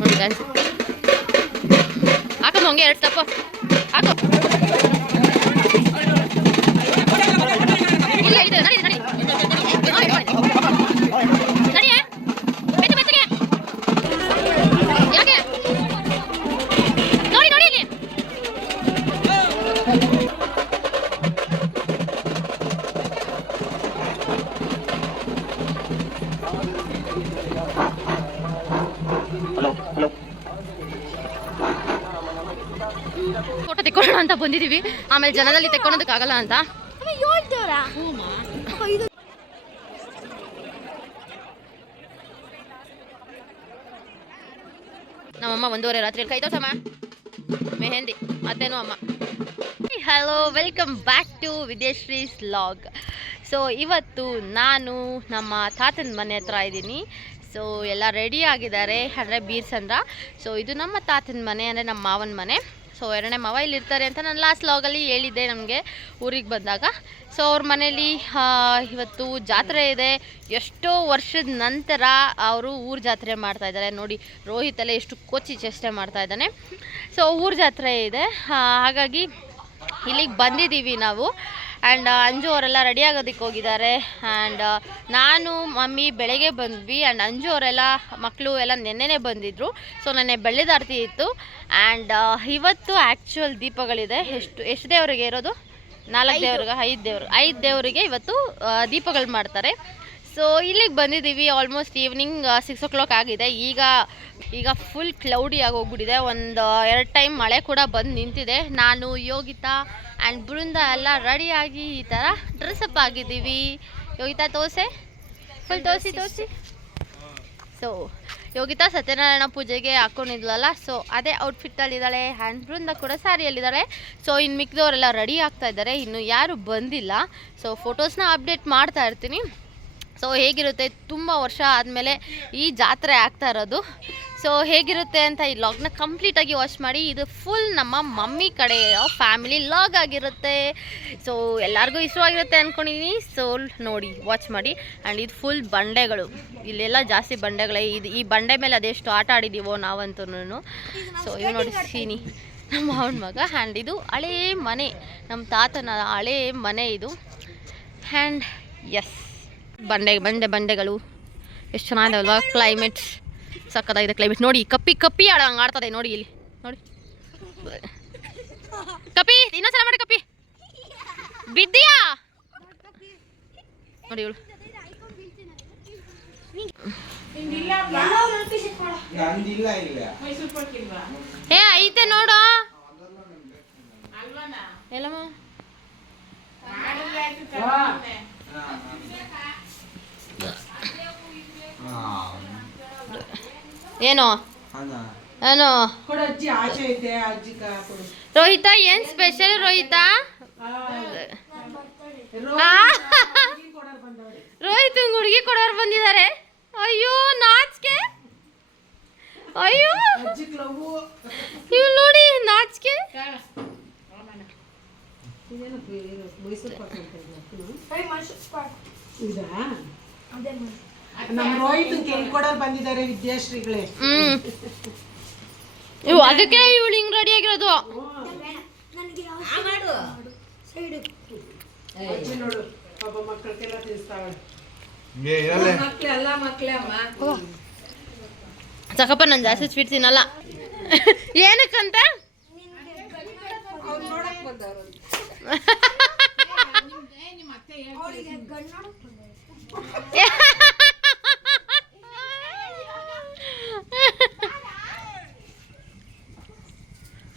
ನೋಡಿ ಡ್ಯಾನ್ಸ್ ಹಾಕಮ್ಮ ಹಂಗೆ 2 ಸ್ಟೆಪ್ ಹಾಕು. ಇಲ್ಲ ಇದೆ ನಡಿ ನಡಿ ನಡಿ ಬೆಚ್ಚಗೆ ಬೆಚ್ಚಗೆ ಯಾಕೆ ನೋಡಿ ನೋಡಿ ಇಲ್ಲಿ ಫೋಟೋ ತೆಕ್ಕೊಳ್ಳೋಣ ಅಂತ ಬಂದಿದ್ದೀವಿ. ಆಮೇಲೆ ಜನದಲ್ಲಿ ತೆಕ್ಕೊಳ್ಳೋದಕ್ಕಾಗಲ್ಲ ಅಂತ ನಮ್ಮಮ್ಮ 1:30 ರಾತ್ರಿ ಕೈ ತೋರ್ಸಮ್ಮ ಮೆಹಂದಿ ಮತ್ತೇನು ಅಮ್ಮ. Hello welcome back to Vidyashree's vlog. So ಇವತ್ತು ನಾನು ನಮ್ಮ ತಾತನ ಮನೆ ಹತ್ರ ಇದ್ದೀನಿ. ಸೊ ಎಲ್ಲ ರೆಡಿ ಆಗಿದ್ದಾರೆ, ಅಂದರೆ ಬೀರ್ಸಂದ್ರ. ಸೊ ಇದು ನಮ್ಮ ತಾತನ ಮನೆ, ಅಂದರೆ ನಮ್ಮ ಮಾವನ ಮನೆ. ಸೊ 2ನೇ ಮಾವ ಇಲ್ಲಿರ್ತಾರೆ ಅಂತ ನಾನು ಲಾಸ್ಟ್ ವ್ಲಾಗಲ್ಲಿ ಹೇಳಿದ್ದೆ ನಮಗೆ ಊರಿಗೆ ಬಂದಾಗ. ಸೊ ಅವ್ರ ಮನೇಲಿ ಇವತ್ತು ಜಾತ್ರೆ ಇದೆ. ಎಷ್ಟೋ ವರ್ಷದ ನಂತರ ಅವರು ಊರು ಜಾತ್ರೆ ಮಾಡ್ತಾಯಿದ್ದಾರೆ. ನೋಡಿ ರೋಹಿತ್ ಎಲ್ಲ ಎಷ್ಟು ಕೋಚಿ ಚೇಷ್ಟೆ ಮಾಡ್ತಾಯಿದ್ದಾನೆ. ಸೊ ಊರು ಜಾತ್ರೆ ಇದೆ, ಹಾಗಾಗಿ ಇಲ್ಲಿಗೆ ಬಂದಿದ್ದೀವಿ ನಾವು. ಆ್ಯಂಡ್ ಅಂಜು ಅವರೆಲ್ಲ ರೆಡಿ ಆಗೋದಕ್ಕೆ ಹೋಗಿದ್ದಾರೆ. ಆ್ಯಂಡ್ ನಾನು ಮಮ್ಮಿ ಬೆಳಗ್ಗೆ ಬಂದ್ವಿ. ಆ್ಯಂಡ್ ಅಂಜು ಅವರೆಲ್ಲ ಮಕ್ಕಳು ಎಲ್ಲ ನೆನ್ನೆನೇ ಬಂದಿದ್ದರು. ಸೊ ನೆನ್ನೆ ಬೆಳ್ಳಿದಾರ್ತಿ ಇತ್ತು. ಆ್ಯಂಡ್ ಇವತ್ತು ಆ್ಯಕ್ಚುಯಲ್ ದೀಪಗಳಿದೆ. ಎಷ್ಟು ದೇವರಿಗೆ ಇರೋದು? 4 ದೇವ್ರಿಗೆ 5 ದೇವರಿಗೆ ಇವತ್ತು ದೀಪಗಳು ಮಾಡ್ತಾರೆ. ಸೊ ಇಲ್ಲಿಗೆ ಬಂದಿದ್ದೀವಿ. ಆಲ್ಮೋಸ್ಟ್ ಈವ್ನಿಂಗ್ 6 o'clock ಆಗಿದೆ. ಈಗ ಫುಲ್ ಕ್ಲೌಡಿ ಆಗಿ ಹೋಗ್ಬಿಟ್ಟಿದೆ. 1-2 ಟೈಮ್ ಮಳೆ ಕೂಡ ಬಂದು ನಿಂತಿದೆ. ನಾನು ಯೋಗಿತಾ ಆ್ಯಂಡ್ ಬೃಂದ ಎಲ್ಲ ರೆಡಿಯಾಗಿ ಈ ಥರ ಡ್ರೆಸ್ಅಪ್ ಆಗಿದ್ದೀವಿ. ಯೋಗಿತಾ ತೋರಿಸೆ, ಫುಲ್ ತೋರಿಸಿ. ಸೊ ಯೋಗಿತಾ ಸತ್ಯನಾರಾಯಣ ಪೂಜೆಗೆ ಹಾಕ್ಕೊಂಡಿದ್ಲಲ್ಲ, ಸೊ ಅದೇ ಔಟ್ಫಿಟ್ಟಲ್ಲಿದ್ದಾಳೆ. ಆ್ಯಂಡ್ ಬೃಂದ ಕೂಡ ಸ್ಯಾರಿಯಲ್ಲಿದ್ದಾಳೆ. ಸೊ ಇನ್ನು ಮಿಕ್ಕಿದವರೆಲ್ಲ ರೆಡಿ ಆಗ್ತಾ ಇದ್ದಾರೆ, ಇನ್ನು ಯಾರು ಬಂದಿಲ್ಲ. ಸೊ ಫೋಟೋಸ್ನ ಅಪ್ಡೇಟ್ ಮಾಡ್ತಾ ಇರ್ತೀನಿ. ಸೊ ಹೇಗಿರುತ್ತೆ, ತುಂಬ ವರ್ಷ ಆದಮೇಲೆ ಈ ಜಾತ್ರೆ ಆಗ್ತಾ ಇರೋದು. ಸೊ ಹೇಗಿರುತ್ತೆ ಅಂತ ಈ ಲಾಗ್ನ ಕಂಪ್ಲೀಟಾಗಿ ವಾಚ್ ಮಾಡಿ. ಇದು ಫುಲ್ ನಮ್ಮ ಮಮ್ಮಿ ಕಡೆ ಫ್ಯಾಮಿಲಿ ಲಾಗ್ ಆಗಿರುತ್ತೆ. ಸೊ ಎಲ್ಲರಿಗೂ ಇಷ್ಟವಾಗಿರುತ್ತೆ ಅಂದ್ಕೊಂಡಿದ್ದೀನಿ. ಸೊ ನೋಡಿ, ವಾಚ್ ಮಾಡಿ. ಆ್ಯಂಡ್ ಇದು ಫುಲ್ ಬಂಡೆಗಳು, ಇಲ್ಲೆಲ್ಲ ಜಾಸ್ತಿ ಬಂಡೆಗಳೇ. ಈ ಬಂಡೆ ಮೇಲೆ ಅದೆಷ್ಟು ಆಟ ಆಡಿದ್ದೀವೋ ನಾವಂತೂ. ಸೊ ಇವು ನೋಡಿ ಸೀನಿ, ನಮ್ಮ ಮಾವನ ಮಗ. ಆ್ಯಂಡ್ ಇದು ಹಳೇ ಮನೆ, ನಮ್ಮ ತಾತನ ಹಳೇ ಮನೆ ಇದು. ಆ್ಯಂಡ್ ಎಸ್ ಬಂಡೆಗಳು ಎಷ್ಟು ಚೆನ್ನಾಗಿದಾವಲ್ವ. ಕ್ಲೈಮೇಟ್ಸ್ ಸಕ್ಕತ್ತಾಗಿದೆ. ಕ್ಲೈಮೇಟ್ ನೋಡಿ, ಕಪ್ಪಿ ಹಂಗೆ ಆಡ್ತದೆ ನೋಡಿ. ಇಲ್ಲಿ ನೋಡಿ ಕಪ್ಪಿ, ಇನ್ನೊಂದ್ಸಲ ಮಾಡಿ ಕಪ್ಪಿ. ಬಿದ್ದೀಯಾ ನೋಡಿ ಇವಳು. ಏ ಐತೆ ನೋಡು ಎಲ್ಲಮ್ಮ. ಏನೋ ರೋಹಿತ, ಏನ್ ಸ್ಪೆಷಲ್ ರೋಹಿತ? ರೋಹಿತ್ ಹುಡುಗಿ ಕೊಡೋರು ಬಂದಿದ್ದಾರೆ. ಅಯ್ಯೋ ನಾಚಿಕೆ, ಅಯ್ಯೋ ಇವ್ ನೋಡಿ ನಾಚಿಕೆ. ಬಂದಿದ್ದಾರೆ ವಿದ್ಯಾಶ್ರೀಗಳೇ. ಅದಕ್ಕೆ ಇವಳು ಹಿಂಗ್ ರೆಡಿ ಆಗಿರೋದು. ಸಾಕಪ್ಪ, ನಾನು ಜಾಸ್ತಿ ಸ್ವೀಟ್ ತಿನ್ನಲ್ಲ. ಏನಕ್ಕಂತ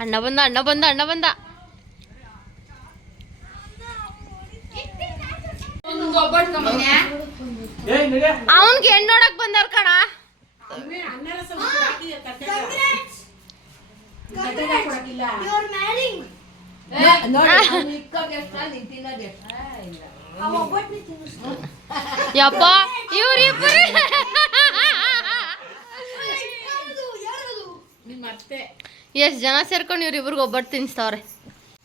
ಅಣ್ಣ ಬಂದ. ಅವನ್ಗೆ ಹೆಣ್ಣು ನೋಡಕ್ ಬಂದವ್ರ ಕಣ. ಯಪ್ಪ ಇವ್ರಿಬ್ಬರು ಎಷ್ಟು ಜನ ಸೇರ್ಕೊಂಡು ಇವ್ರಿಬ್ರಿಗೆ ಒಬ್ಬಟ್ಟು ತಿನ್ನಿಸ್ತವ್ರೆ.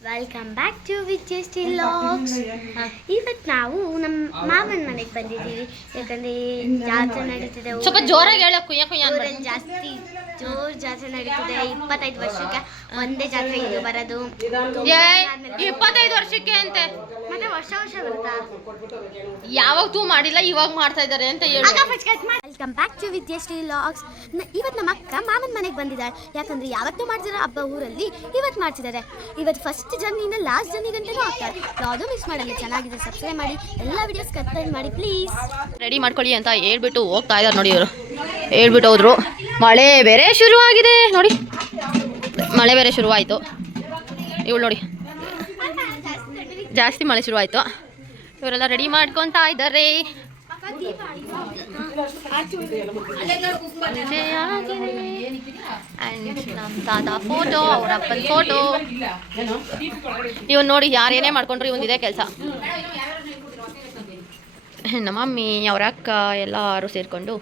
Welcome back to Vijayashree logs. ಇವತ್ತು ನಾವು ನಮ್ಮ ಮಾಮನ ಮನೆಗೆ ಬಂದಿದ್ದೀವಿ. ಯಾಕಂದರೆ ಜಾತ್ರೆ ನಡೀತಿದೆ, ಸ್ವಲ್ಪ ಜೋರಾಗಿ ಹೇಳು. ಊರಲ್ಲಿ ಜಾಸ್ತಿ ಜೋರು ಜಾತ್ರೆ ನಡೀತಿದೆ. 25 ವರ್ಷಕ್ಕೆ ಒಂದೇ ಜಾತ್ರೆ ಇದು ಬರೋದು. 25 ವರ್ಷಕ್ಕೆ ಅಂತೆ, ಮತ್ತೆ ವರ್ಷ ವರ್ಷ ಬರುತ್ತಾ? ಯಾವಾಗ ಮಾಡಿಲ್ಲ, ಇವಾಗ ಮಾಡ್ತಾ ಇದ್ದಾರೆ ಅಂತ ಹೇಳಿ. Welcome back to Vidyashree logs. ಇವತ್ತು ನಮ್ಮ ಅಕ್ಕ ಮಾಮನ ಮನೆಗೆ ಬಂದಿದ್ದಾರೆ. ಯಾಕಂದರೆ ಯಾವತ್ತೂ ಮಾಡ್ತಿರೋ ಹಬ್ಬ ಊರಲ್ಲಿ ಇವತ್ತು ಮಾಡ್ತಿದ್ದಾರೆ. ಇವತ್ತು ಫಸ್ಟ್ ಜರ್ನಿಯಿಂದ ಲಾಸ್ಟ್ ಜರ್ನಿ ಗಂಟೆನೂ ಆಗ್ತಾರೆ. ಯಾವುದೂ ಮಿಸ್ ಮಾಡಲ್ಲ. ಚೆನ್ನಾಗಿದೆ, ಸಬ್ಸ್ಕ್ರೈಬ್ ಮಾಡಿ, ಎಲ್ಲ ವಿಡಿಯೋಸ್ ಸಬ್ಸ್ಕ್ರೈಬ್ ಮಾಡಿ ಪ್ಲೀಸ್. ರೆಡಿ ಮಾಡ್ಕೊಳ್ಳಿ ಅಂತ ಹೇಳ್ಬಿಟ್ಟು ಹೋಗ್ತಾ ಇದ್ದಾರೆ ನೋಡಿ. ಇವರು ಹೇಳ್ಬಿಟ್ಟು ಹೋದ್ರು. ಮಳೆ ಬೇರೆ ಶುರುವಾಗಿದೆ ನೋಡಿ, ಮಳೆ ಬೇರೆ ಶುರುವಾಯಿತು. ಇವಳು ನೋಡಿ, ಜಾಸ್ತಿ ಮಳೆ ಶುರುವಾಯಿತು. ಇವರೆಲ್ಲ ರೆಡಿ ಮಾಡ್ಕೊತಾ ಇದ್ದಾರೆ. ನಮ್ಮ ತಾತ ಫೋಟೋ, ಅವ್ರ ಅಪ್ಪನ ಫೋಟೋ. ಇವನ್ ನೋಡಿ, ಯಾರೇನೇ ಮಾಡ್ಕೊಂಡ್ರು ಇವನಿದೆ ಕೆಲಸ. ನಮ್ಮ ಮಮ್ಮಿ, ಅವ್ರ ಅಕ್ಕ ಎಲ್ಲರೂ ಸೇರಿಕೊಂಡು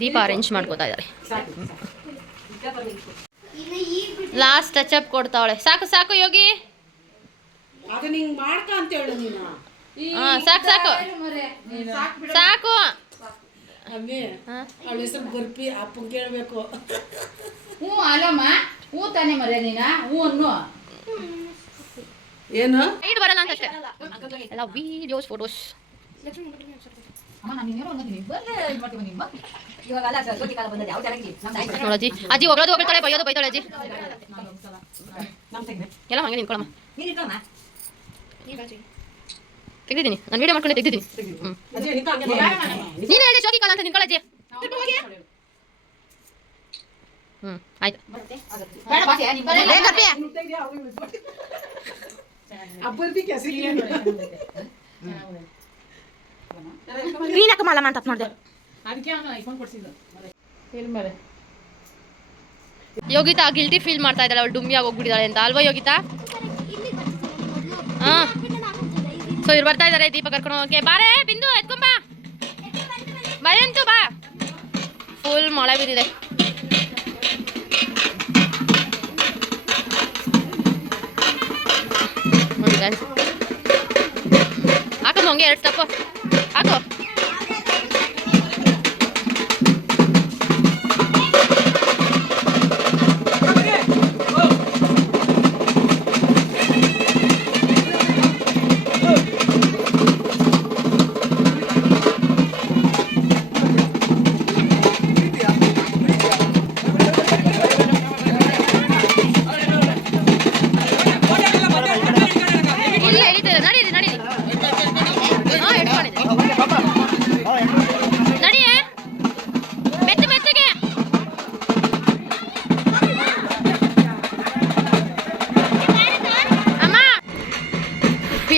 ದೀಪ ಅರೇಂಜ್ ಮಾಡ್ಕೋತಾ ಇದ್ದಾರೆ. ಲಾಸ್ಟ್ ಟಚ್ ಅಪ್ ಕೊಡ್ತಾವಳೆ. ಸಾಕು ಸಾಕು ಯೋಗಿ, ಸಾಕು ಸಾಕು ಸಾಕು. ಅವಳ ಹೆಸರು ಬರ್ಪಿ, ಅಪ್ಪ ಕೇಳಬೇಕು. ಹ್ಞೂ ಅಲ್ಲಮ್ಮ, ಹ್ಞೂ ತಾನೇ ಮರ್ಯ ನೀನ, ಹ್ಞೂ ಅನ್ನು ಏನು ಐಡ್ ಬರಲ್ಲ ಅಂತ ಅಷ್ಟೇ. ಎಲ್ಲ ವಿಡಿಯೋಸ್, ಫೋಟೋಸ್. ನೋಡಜ್ಜಿ, ಅಜ್ಜಿ ಹೋಗೋದು ಹೋಗ್ತಾಳೆ, ಬೈಯೋದು ಬೈತಾಳೆ ಅಜ್ಜಿ. ಎಲ್ಲ ಹಂಗೆ ನಿಂತ್ಕೊಳಮ್ಮ. ತೆಗ್ದಿದ್ದೀನಿ, ನಾನು ವಿಡಿಯೋ ಮಾಡ್ಕೊಂಡೆ ತೆಗ್ದಿದ್ದೀನಿ. ನೀನು ಹೇಳಿ ಶೋಕಿ ಕಾಲ ಅಂತ ನಿಂತ್ಕೊಳ್ಳಜ್ಜಿ. ಆಯ್ತು. ನೀನಕ್ಕ ಮಾಡಲ್ಲ ಅಂತ ನೋಡಿದೆ. ಯೋಗಿತಾ ಗಿಲ್ಟಿ ಫೀಲ್ ಮಾಡ್ತಾ ಇದ್ದಾಳೆ, ಅವಳು ಡುಮ್ಮಿಯಾಗಿ ಹೋಗ್ಬಿಟ್ಟಿದ್ದಾಳೆ ಅಂತ ಅಲ್ವಾ ಯೋಗಿತಾ? ಹಾಂ, ಸೊ ಇವ್ರು ಬರ್ತಾ ಇದ್ದಾರೆ ದೀಪ ಕರ್ಕೊಂಡು ಹೋಗಕ್ಕೆ. ಬಾರೇ ಬಿಂದು, ಎತ್ಕೊಂಬ ಬರಂತು ಬಾ. ಫುಲ್ ಮಳೆ ಬಿದ್ದಿದೆ. ನೋಡಿ ಗಾಯ್ಸ್, ಹಾಕಮ್ಮ ಹಂಗೆ 2 ಸ್ಟೆಪ್ ಹಾಕೋ.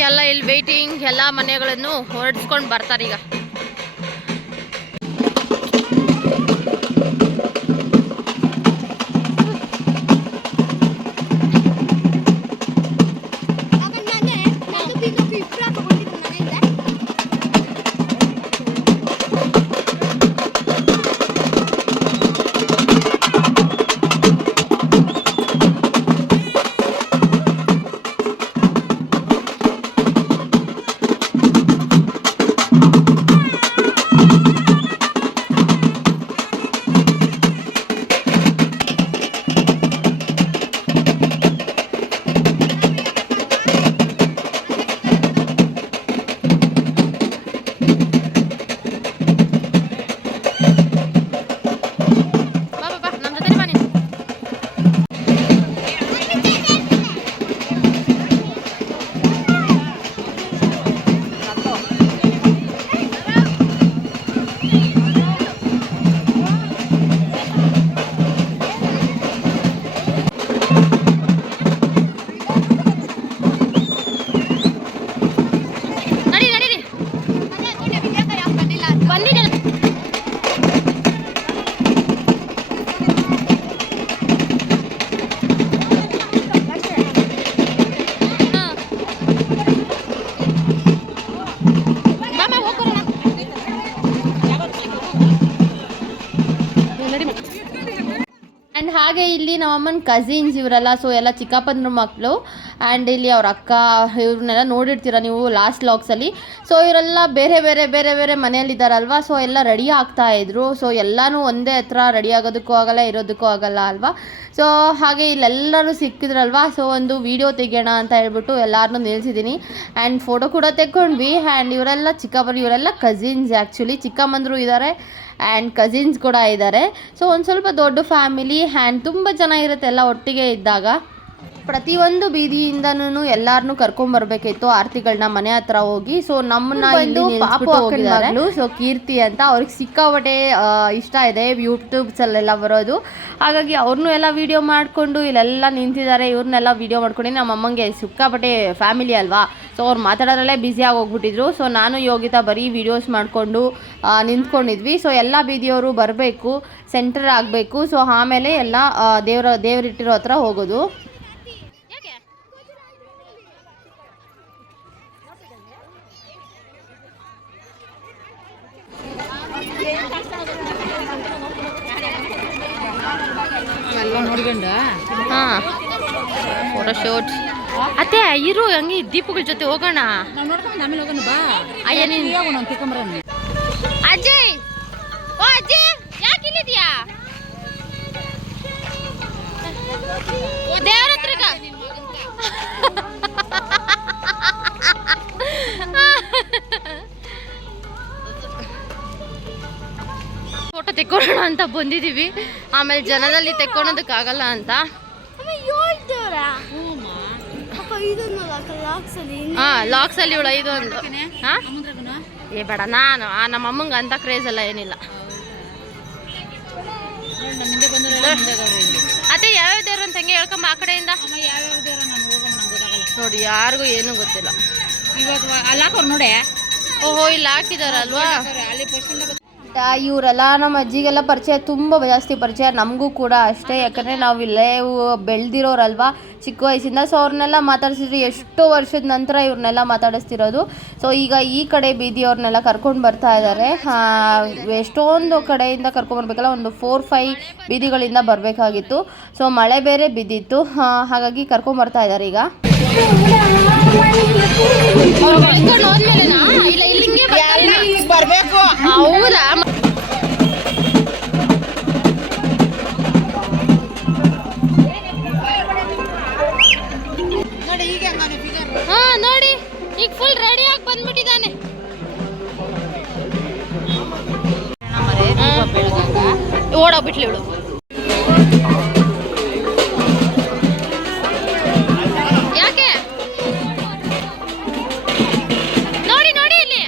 ಎಲ್ಲ ಇಲ್ಲಿ ವೇಟಿಂಗ್, ಎಲ್ಲ ಮನೆಗಳನ್ನು ಹೊರಡಿಸ್ಕೊಂಡು ಬರ್ತಾರೆ ಈಗ. ಆ್ಯಂಡ್ ಹಾಗೆ ಇಲ್ಲಿ ನಮ್ಮಮ್ಮನ ಕಸಿನ್ಸ್ ಇವರೆಲ್ಲ, ಸೊ ಎಲ್ಲ ಚಿಕ್ಕಪ್ಪನ ಮಕ್ಕಳು. ಆ್ಯಂಡ್ ಇಲ್ಲಿ ಅವ್ರ ಅಕ್ಕ ಇವ್ರನ್ನೆಲ್ಲ ನೋಡಿರ್ತೀರ ನೀವು ಲಾಸ್ಟ್ ಲಾಗ್ಸಲ್ಲಿ. ಸೊ ಇವರೆಲ್ಲ ಬೇರೆ ಬೇರೆ ಬೇರೆ ಬೇರೆ ಮನೆಯಲ್ಲಿದ್ದಾರಲ್ವ, ಸೊ ಎಲ್ಲ ರೆಡಿ ಆಗ್ತಾಯಿದ್ರು. ಸೊ ಎಲ್ಲನೂ ಒಂದೇ ಹತ್ರ ರೆಡಿ ಆಗೋದಕ್ಕೂ ಆಗಲ್ಲ, ಇರೋದಕ್ಕೂ ಆಗಲ್ಲ ಅಲ್ವಾ. ಸೊ ಹಾಗೆ ಇಲ್ಲೆಲ್ಲರೂ ಸಿಕ್ಕಿದ್ರಲ್ವ, ಸೊ ಒಂದು ವೀಡಿಯೋ ತೆಗೆಯೋಣ ಅಂತ ಹೇಳ್ಬಿಟ್ಟು ಎಲ್ಲರನ್ನೂ ನಿಲ್ಲಿಸಿದ್ದೀನಿ. ಆ್ಯಂಡ್ ಫೋಟೋ ಕೂಡ ತೆಕ್ಕೊಂಡ್ವಿ. ಆ್ಯಂಡ್ ಇವರೆಲ್ಲ ಚಿಕ್ಕಪ್ಪರು, ಇವರೆಲ್ಲ ಕಸಿನ್ಸ್. ಆ್ಯಕ್ಚುಲಿ ಚಿಕ್ಕಮ್ಮಂದರು ಇದ್ದಾರೆ ಆ್ಯಂಡ್ ಕಸಿನ್ಸ್ ಕೂಡ ಇದ್ದಾರೆ. ಸೊ ಒಂದು ಸ್ವಲ್ಪ ದೊಡ್ಡ ಫ್ಯಾಮಿಲಿ ಆ್ಯಂಡ್ ತುಂಬ ಚೆನ್ನಾಗಿರುತ್ತೆ ಎಲ್ಲ ಒಟ್ಟಿಗೆ ಇದ್ದಾಗ. ಪ್ರತಿಯೊಂದು ಬೀದಿಯಿಂದನೂ ಎಲ್ಲಾರನ್ನೂ ಕರ್ಕೊಂಬರ್ಬೇಕಿತ್ತು ಆರತಿಗಳನ್ನ ಮನೆ ಹತ್ರ ಹೋಗಿ. ಸೊ ನಮ್ಮನ್ನ ಇಲ್ಲಿ ಪಾಪು ಹೋಗಿದ್ದಾರೆ. ಸೊ ಕೀರ್ತಿ ಅಂತ, ಅವ್ರಿಗೆ ಸಿಕ್ಕಾಪಟ್ಟೆ ಇಷ್ಟ ಇದೆ ಯೂಟ್ಯೂಬ್ಸಲ್ಲೆಲ್ಲ ಬರೋದು. ಹಾಗಾಗಿ ಅವ್ರನ್ನೂ ಎಲ್ಲ ವೀಡಿಯೋ ಮಾಡಿಕೊಂಡು ಇಲ್ಲೆಲ್ಲ ನಿಂತಿದ್ದಾರೆ. ಇವ್ರನ್ನೆಲ್ಲ ವೀಡಿಯೋ ಮಾಡ್ಕೊಂಡು ನಮ್ಮ ಅಮ್ಮಂಗೆ ಸಿಕ್ಕಾಪಟ್ಟೆ ಫ್ಯಾಮಿಲಿ ಅಲ್ವಾ, ಸೊ ಅವ್ರು ಮಾತಾಡೋದ್ರಲ್ಲೇ ಬ್ಯುಸಿಯಾಗಿ ಹೋಗ್ಬಿಟ್ಟಿದ್ರು. ಸೊ ನಾನು ಯೋಗಿತಾ ಬರೀ ವೀಡಿಯೋಸ್ ಮಾಡಿಕೊಂಡು ನಿಂತ್ಕೊಂಡಿದ್ವಿ. ಸೊ ಎಲ್ಲ ಬೀದಿಯವರು ಬರಬೇಕು, ಸೆಂಟರ್ ಆಗಬೇಕು. ಸೊ ಆಮೇಲೆ ಎಲ್ಲ ದೇವರಿಟ್ಟಿರೋ ಹತ್ರ ಹೋಗೋದು. ಹಾಂ, ಫೋಟೋ ಶೂಟ್. ಅತ್ತೆ ಇರು, ಹಂಗೆ ದೀಪಗಳ ಜೊತೆ ಹೋಗೋಣ. ಅಯ್ಯ ನೀನು ಅಜಯ್, ಓ ಅಜಯ್ ಯಾಕೆ ಇಲ್ಲಿದ್ಯಾ? ದೇವ್ರ ಹತ್ರಗ ಫೋಟೋ ತೆಕ್ಕೊಳ್ಳೋಣ ಅಂತ ಬಂದಿದ್ದೀವಿ. ಆಮೇಲೆ ಜನದಲ್ಲಿ ತೆಕ್ಕೊಳೋದಕ್ಕಾಗಲ್ಲ ಅಂತ. ಹಾಂ, ಲಾಕ್ಸಲ್ಲಿ ಇವಳು ಇದು ಒಂದು. ಹಾಂ ಏ ಬೇಡ, ನಾನು ನಮ್ಮ ಅಮ್ಮಂಗೆ ಅಂತ ಕ್ರೇಜ್ ಎಲ್ಲ ಏನಿಲ್ಲ. ಅದೇ ಯಾವ್ಯಾವ ದೇವ್ರು ಅಂತ ಹಂಗೆ ಹೇಳ್ಕೊಂಬ ಆ ಕಡೆಯಿಂದ. ನೋಡಿ ಯಾರಿಗೂ ಏನೂ ಗೊತ್ತಿಲ್ಲ. ನೋಡಿ, ಓಹೋ ಇಲ್ಲಿ ಹಾಕಿದಾರಲ್ವಾ. ಇವರೆಲ್ಲ ನಮ್ಮ ಅಜ್ಜಿಗೆಲ್ಲ ಪರಿಚಯ, ತುಂಬ ಜಾಸ್ತಿ ಪರಿಚಯ. ನಮಗೂ ಕೂಡ ಅಷ್ಟೇ, ಯಾಕಂದರೆ ನಾವು ಇಲ್ಲೇ ಬೆಳೆದಿರೋರಲ್ವ ಚಿಕ್ಕ ವಯಸ್ಸಿಂದ. ಸೊ ಅವ್ರನ್ನೆಲ್ಲ ಮಾತಾಡಿಸಿದ್ರು, ಎಷ್ಟೋ ವರ್ಷದ ನಂತರ ಇವ್ರನ್ನೆಲ್ಲ ಮಾತಾಡಿಸ್ತಿರೋದು. ಸೊ ಈಗ ಈ ಕಡೆ ಬೀದಿಯವ್ರನ್ನೆಲ್ಲ ಕರ್ಕೊಂಡು ಬರ್ತಾ ಇದ್ದಾರೆ. ಎಷ್ಟೊಂದು ಕಡೆಯಿಂದ ಕರ್ಕೊಂಡ್ಬರ್ಬೇಕಲ್ಲ, ಒಂದು 4-5 ಬೀದಿಗಳಿಂದ ಬರಬೇಕಾಗಿತ್ತು. ಸೊ ಮಳೆ ಬೇರೆ ಬಿದ್ದಿತ್ತು, ಹಾಗಾಗಿ ಕರ್ಕೊಂಡ್ಬರ್ತಾ ಇದ್ದಾರೆ ಈಗ. ಬರ್ಬೇಕು. ಹೌದಾ, ಹಾ ನೋಡಿ ಈಗ ಫುಲ್ ರೆಡಿ ಆಗಿ ಬಂದ್ಬಿಟ್ಟಿದ್ದಾನೆ. ಓಡೋಗ್ಬಿಟ್ಲಿ ಇವಳು. ಯಾಕೆ ನೋಡಿ ನೋಡಿ ಇಲ್ಲಿ.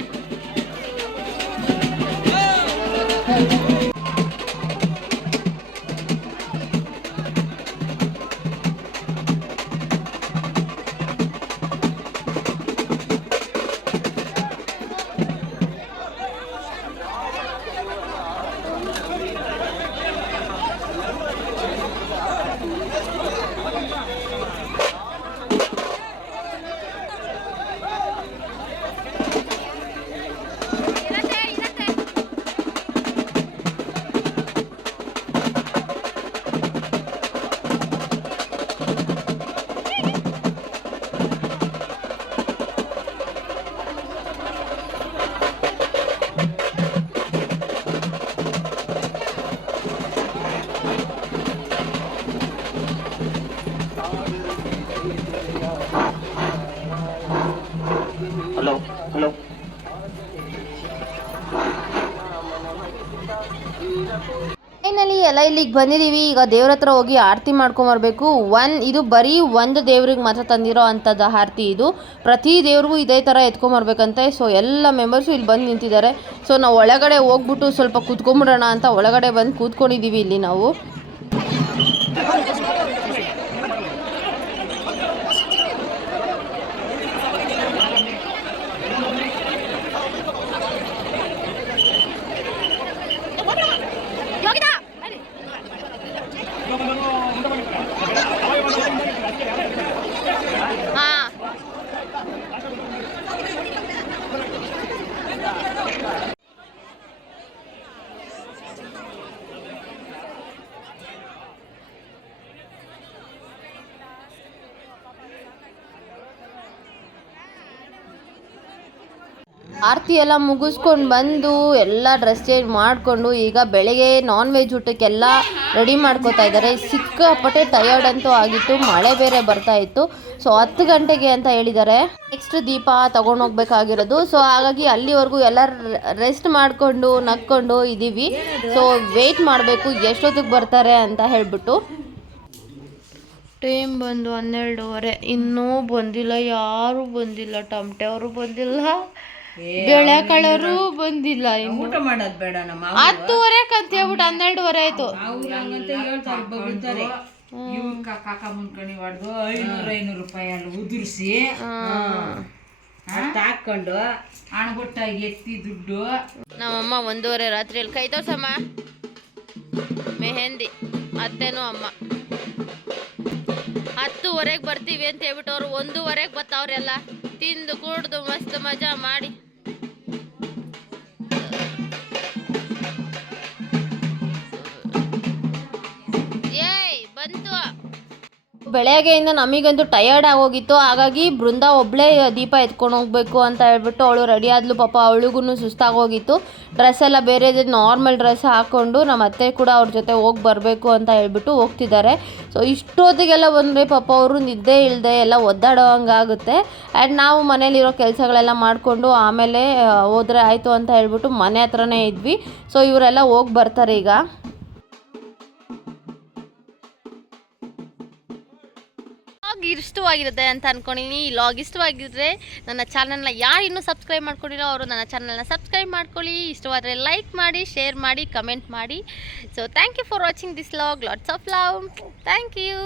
ಫೈನಲಿ ಎಲ್ಲ ಇಲ್ಲಿಗೆ ಬಂದಿದ್ದೀವಿ. ಈಗ ದೇವ್ರ ಹತ್ರ ಹೋಗಿ ಆರತಿ ಮಾಡ್ಕೊಂಬರ್ಬೇಕು. ಇದು ಬರೀ ಒಂದು ದೇವ್ರಿಗೆ ಮಾತ್ರ ತಂದಿರೋ ಅಂಥದ್ದು ಆರತಿ. ಇದು ಪ್ರತಿ ದೇವ್ರಿಗೂ ಇದೇ ಥರ ಎತ್ಕೊಂಬರ್ಬೇಕಂತೆ. ಸೊ ಎಲ್ಲ ಮೆಂಬರ್ಸು ಇಲ್ಲಿ ಬಂದು ನಿಂತಿದ್ದಾರೆ. ಸೊ ನಾವು ಒಳಗಡೆ ಹೋಗ್ಬಿಟ್ಟು ಸ್ವಲ್ಪ ಕೂತ್ಕೊಂಬಿಡೋಣ ಅಂತ ಒಳಗಡೆ ಬಂದು ಕೂತ್ಕೊಂಡಿದ್ದೀವಿ ಇಲ್ಲಿ ನಾವು. ಆರತಿ ಎಲ್ಲ ಮುಗಿಸ್ಕೊಂಡು ಬಂದು ಎಲ್ಲ ಡ್ರೆಸ್ ಚೇಂಜ್ ಮಾಡಿಕೊಂಡು ಈಗ ಬೆಳಗ್ಗೆ ನಾನ್ ವೆಜ್ ಊಟಕ್ಕೆಲ್ಲ ರೆಡಿ ಮಾಡ್ಕೋತಾ ಇದ್ದಾರೆ. ಸಿಕ್ಕಾಪಟ್ಟೆ ಟಯರ್ಡ್ ಅಂತೂ ಆಗಿತ್ತು, ಮಳೆ ಬೇರೆ ಬರ್ತಾ ಇತ್ತು. ಸೊ 10 ಗಂಟೆಗೆ ಅಂತ ಹೇಳಿದ್ದಾರೆ. ನೆಕ್ಸ್ಟ್ ದೀಪ ತೊಗೊಂಡೋಗ್ಬೇಕಾಗಿರೋದು. ಸೊ ಹಾಗಾಗಿ ಅಲ್ಲಿವರೆಗೂ ಎಲ್ಲ ರೆಸ್ಟ್ ಮಾಡಿಕೊಂಡು ನಕ್ಕೊಂಡು ಇದ್ದೀವಿ. ಸೊ ವೆಯ್ಟ್ ಮಾಡಬೇಕು ಎಷ್ಟೊತ್ತಿಗೆ ಬರ್ತಾರೆ ಅಂತ ಹೇಳ್ಬಿಟ್ಟು. ಟೈಮ್ ಬಂದು 12:30, ಇನ್ನೂ ಬಂದಿಲ್ಲ, ಯಾರೂ ಬಂದಿಲ್ಲ. ಟಮಟೆ ಅವರು ಬಂದಿಲ್ಲ, ಬೆಳೆ ಕಾಳರು ಬಂದಿಲ್ಲ. ಇನ್ನು ಊಟ ಮಾಡೋದು ಬೇಡ ನಮ್ಮ 10:30 ಅಂತ ಹೇಳ್ಬಿಟ್ಟು 12:30 ಆಯ್ತು. ಹೇಳ್ತಾರೆ ಕಾಕ ಮುಂದ್ಕಣಿ ಹೊಡೆದು 500 ರೂಪಾಯಿ ಅಲ್ಲಿ ಉದುರಿಸಿ ಹಾಕೊಂಡು ಹಣಗೊಟ್ಟಾಗಿ ಎತ್ತಿ ದುಡ್ಡು. ನಮ್ಮಮ್ಮ 1:30 ರಾತ್ರಿಯಲ್ಲಿ ಕೈ ತೋರ್ಸಮ್ಮ, ಮೆಹಂದಿ ಅತ್ತೆನೂ ಅಮ್ಮ 10:30 ಬರ್ತೀವಿ ಅಂತ ಹೇಳ್ಬಿಟ್ಟು ಅವ್ರು 1:30 ಬರ್ತಾವ್ರೆಲ್ಲ. ತಿಂದು ಕುಡ್ದು ಮಸ್ತ್ ಮಜಾ ಮಾಡಿ ಬಂತು. ಬೆಳಗ್ಗೆಯಿಂದ ನಮಗಂತೂ ಟಯರ್ಡ್ ಆಗೋಗಿತ್ತು. ಹಾಗಾಗಿ ಬೃಂದ ಒಬ್ಬಳೇ ದೀಪ ಎತ್ಕೊಂಡು ಹೋಗ್ಬೇಕು ಅಂತ ಹೇಳ್ಬಿಟ್ಟು ಅವಳು ರೆಡಿ ಆದ್ಲು. ಪಾಪ ಅವಳಿಗೂ ಸುಸ್ತಾಗೋಗಿತ್ತು. ಡ್ರೆಸ್ ಎಲ್ಲ ಬೇರೆ ನಾರ್ಮಲ್ ಡ್ರೆಸ್ ಹಾಕ್ಕೊಂಡು ನಮ್ಮ ಅತ್ತೆ ಕೂಡ ಅವ್ರ ಜೊತೆ ಹೋಗಿ ಬರಬೇಕು ಅಂತ ಹೇಳ್ಬಿಟ್ಟು ಹೋಗ್ತಿದ್ದಾರೆ. ಸೊ ಇಷ್ಟೊತ್ತಿಗೆಲ್ಲ ಬಂದರೆ ಪಾಪ ಅವರು ನಿದ್ದೆ ಇಲ್ಲದೆ ಎಲ್ಲ ಒದ್ದಾಡೋ ಹಂಗಾಗುತ್ತೆ. ಆ್ಯಂಡ್ ನಾವು ಮನೇಲಿರೋ ಕೆಲಸಗಳೆಲ್ಲ ಮಾಡಿಕೊಂಡು ಆಮೇಲೆ ಹೋದರೆ ಆಯಿತು ಅಂತ ಹೇಳ್ಬಿಟ್ಟು ಮನೆ ಹತ್ರನೇ ಇದ್ವಿ. ಸೊ ಇವರೆಲ್ಲ ಹೋಗಿ ಬರ್ತಾರೆ ಈಗ. ಇಷ್ಟವಾಗಿರುತ್ತೆ ಅಂತ ಅನ್ಕೊಂಡಿನಿ. ಈ ಲಾಗ್ ಇಷ್ಟವಾಗಿದ್ರೆ ನನ್ನ ಚಾನಲ್ನ ಯಾರು ಇನ್ನೂ ಸಬ್ಸ್ಕ್ರೈಬ್ ಮಾಡ್ಕೊಂಡಿರೋ ಅವರು ನನ್ನ ಚಾನಲ್ನ ಸಬ್ಸ್ಕ್ರೈಬ್ ಮಾಡ್ಕೊಳ್ಳಿ. ಇಷ್ಟವಾದರೆ ಲೈಕ್ ಮಾಡಿ, ಶೇರ್ ಮಾಡಿ, ಕಮೆಂಟ್ ಮಾಡಿ. So thank you for watching this log. Lots of love. Thank you.